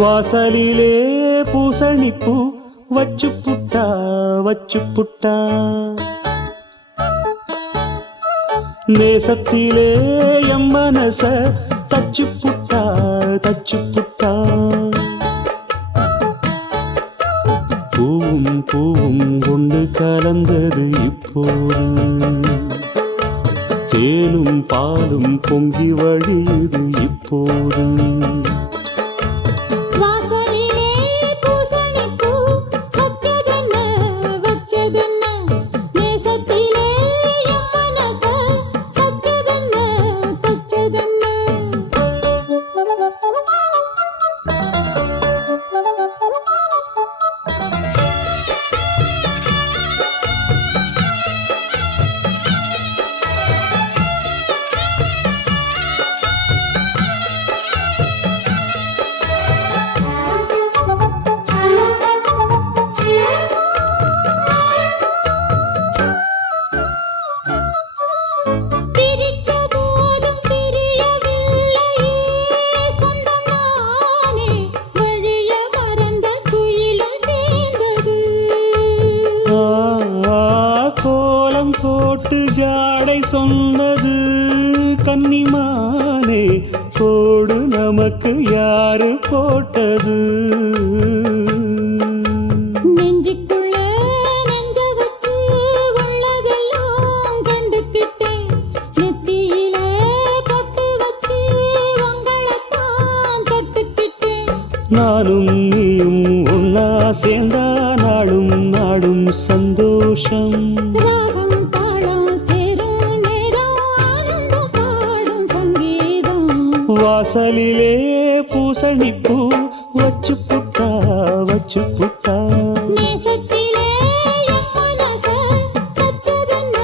வாசலிலே பூசணிப்பூ வச்சு புட்டா நேசத்திலே எம் மனச தச்சு புட்டா பூவும் பூவும் கொண்டு கலந்தது இப்போது தேனும் பாலும் பொங்கி வழியுது இப்போது போட்டு ஜாடை சொன்னது கன்னிமானே கோடு நமக்கு யாரு போட்டது நெஞ்சுக்குள்ள நெஞ்ச வச்சு உள்ளதெல்லாம் கண்டுக்கிட்டேன் நெத்தியில பொட்டு வச்சு உங்களைத்தான் தொட்டுக்கிட்டேன் நானும் நீயும் ஒன்னா சேர்ந்தா நாடும் நாடும் சந்தோஷம் வாசலிலே பூசணிப்பூ வச்சு புட்டா நேசத்திலே எம் மனச தச்சதென்ன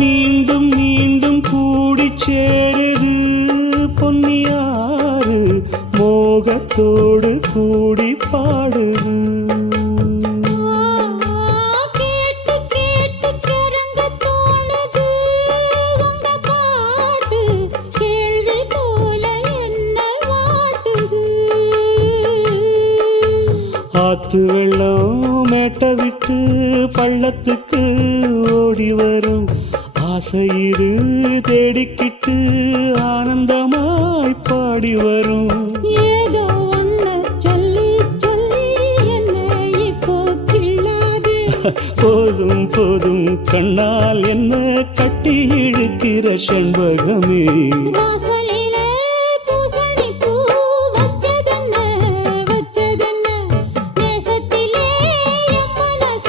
மீண்டும் மீண்டும் கூடி சேருது பொன்னியாறு மோகத்தோடு கூடி பாடுது கேட்டு கேட்டு கிறங்க தோணுது உங்க பாட்டு கேள்வி போல என்ன வாட்டுது ஆத்து வெள்ளம் மேட்ட விட்டு பள்ளத்துக்கு ஓடி வரும் ஆசையிரு தேடிக்கிட்டு ஆனந்தமாய் பாடி வரும் ஏதோ ஒண்ணு சொல்லி சொல்லி என்ன இப்போ கிள்ளாதே போதும் போதும் கண்ணால் என்ன கட்டி இழுக்கிற செண்பகமே வாசலிலே பூசணிப்பூ வச்சதென்ன நேசத்திலே எம் மனச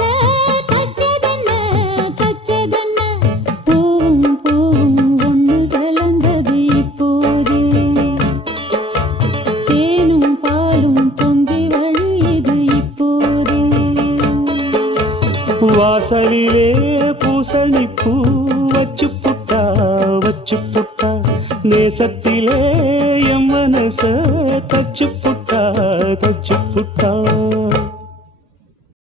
தச்சதென்ன பூவும் பூவும் ஒண்ணு கலந்தது இப்போது தேனும் பாலும் பொங்கி வழியுது இப்போது வாசலிலே பூசணிப்பூ வச்சு புட்டா நேசத்திலே எம் மனச தச்சு புட்டா